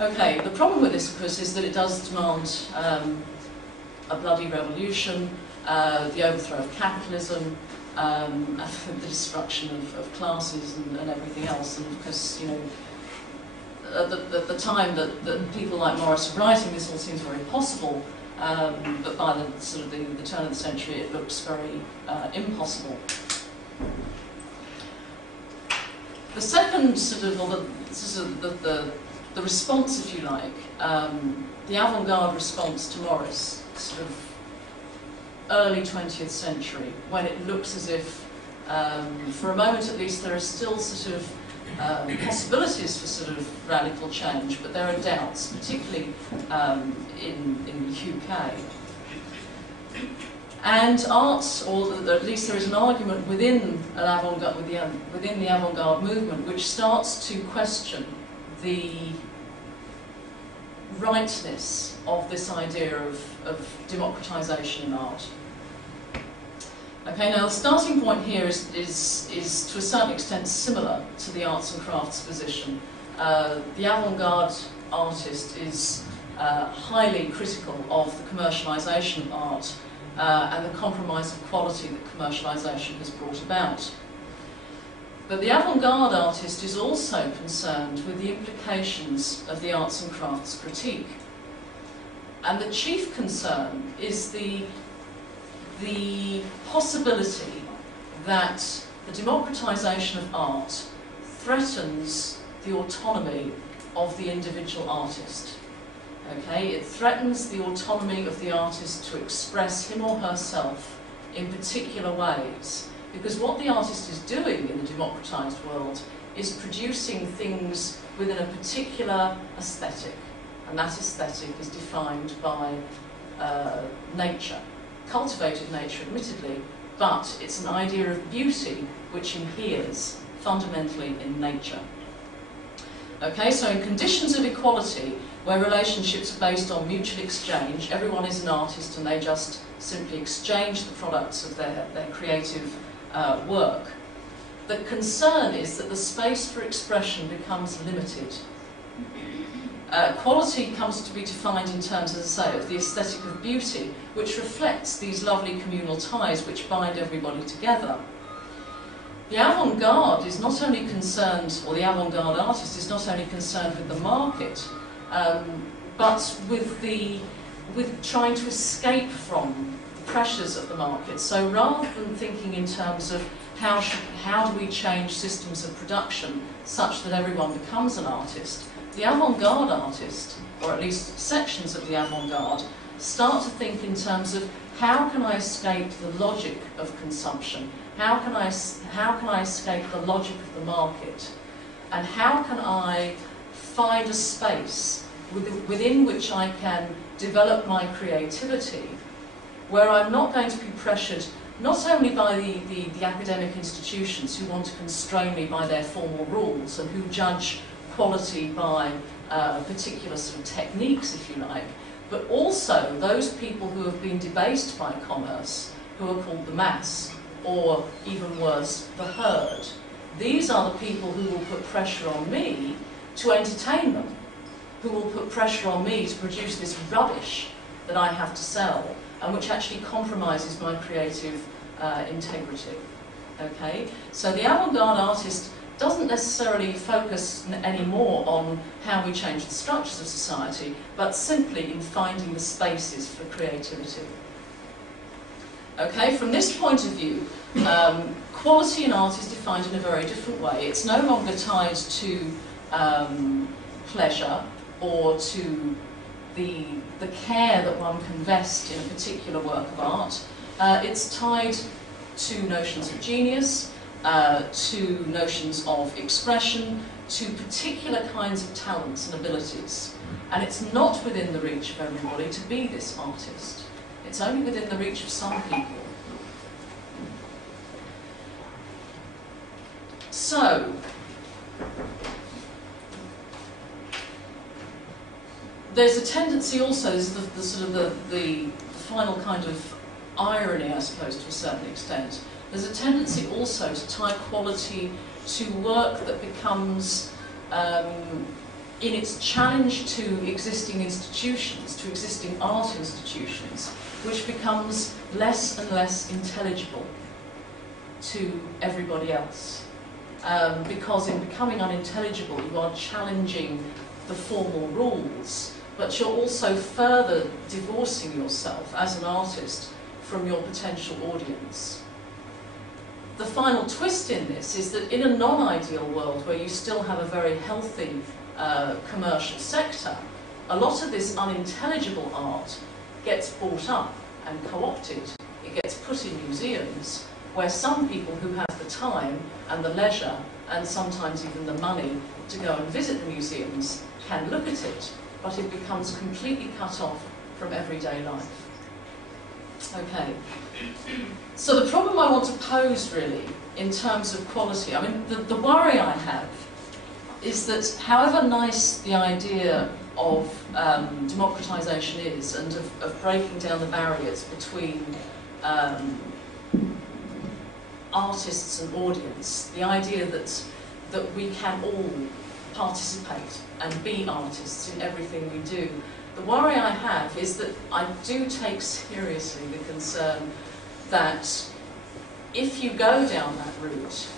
Okay, the problem with this, of course, is that it does demand a bloody revolution, the overthrow of capitalism, the destruction of classes and everything else. And because, you know, at the time that people like Morris are writing, this all seems very possible, but by the sort of the turn of the century, it looks very impossible. The second sort of, or the response, if you like, the avant-garde response to Morris, sort of early 20th century, when it looks as if, for a moment at least, there are still sort of possibilities for sort of radical change, but there are doubts, particularly in the UK. And art, or at least there is an argument within an avant-garde, within the avant-garde movement, which starts to question the rightness of this idea of democratisation in art. Okay, now the starting point here is to a certain extent similar to the arts and crafts position. The avant-garde artist is highly critical of the commercialisation of art and the compromise of quality that commercialisation has brought about. But the avant-garde artist is also concerned with the implications of the arts and crafts critique. And the chief concern is the possibility that the democratisation of art threatens the autonomy of the individual artist. Okay? It threatens the autonomy of the artist to express him or herself in particular ways. Because what the artist is doing in the democratised world is producing things within a particular aesthetic. And that aesthetic is defined by nature. Cultivated nature, admittedly, but it's an idea of beauty which inheres fundamentally in nature. Okay, so in conditions of equality, where relationships are based on mutual exchange, everyone is an artist and they just simply exchange the products of their creative work. The concern is that the space for expression becomes limited. Quality comes to be defined in terms, as I say, of the aesthetic of beauty, which reflects these lovely communal ties which bind everybody together. The avant-garde is not only concerned, or the avant-garde artist is not only concerned with the market, but with trying to escape from the pressures of the market. So rather than thinking in terms of how do we change systems of production such that everyone becomes an artist, the avant-garde artist, or at least sections of the avant-garde, start to think in terms of how can I escape the logic of consumption? How can I escape the logic of the market? And how can I find a space within which I can develop my creativity, where I'm not going to be pressured not only by the academic institutions who want to constrain me by their formal rules and who judge quality by particular sort of techniques, if you like, but also those people who have been debased by commerce, who are called the mass, or even worse, the herd. These are the people who will put pressure on me to entertain them, who will put pressure on me to produce this rubbish that I have to sell, and which actually compromises my creative integrity. Okay? So the avant-garde artist doesn't necessarily focus anymore on how we change the structures of society, but simply in finding the spaces for creativity. Okay, from this point of view, quality in art is defined in a very different way. It's no longer tied to pleasure or to the care that one can vest in a particular work of art. It's tied to notions of genius, to notions of expression, to particular kinds of talents and abilities. And it's not within the reach of everybody to be this artist. It's only within the reach of some people. So, there's a tendency also, this is the final kind of irony, I suppose, to a certain extent. There's a tendency also to tie quality to work that becomes in its challenge to existing institutions, to existing art institutions, which becomes less and less intelligible to everybody else. Because in becoming unintelligible, you are challenging the formal rules, but you're also further divorcing yourself as an artist from your potential audience. The final twist in this is that in a non-ideal world where you still have a very healthy commercial sector, a lot of this unintelligible art gets bought up and co-opted. It gets put in museums where some people who have the time and the leisure and sometimes even the money to go and visit the museums can look at it, but it becomes completely cut off from everyday life. Okay, so the problem I want to pose really in terms of quality, I mean the worry I have is that however nice the idea of democratisation is and of breaking down the barriers between artists and audience, the idea that we can all participate and be artists in everything we do, the worry I have is that I do take seriously the concern that if you go down that route,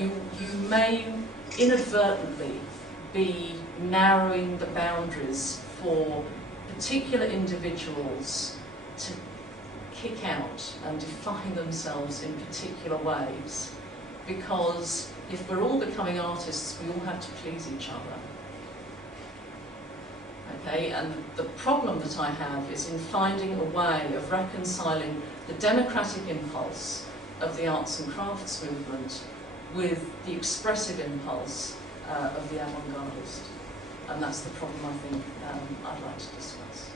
you may inadvertently be narrowing the boundaries for particular individuals to kick out and define themselves in particular ways. Because if we're all becoming artists, we all have to please each other. Okay, and the problem that I have is in finding a way of reconciling the democratic impulse of the arts and crafts movement with the expressive impulse of the avant-gardist. And that's the problem I think I'd like to discuss.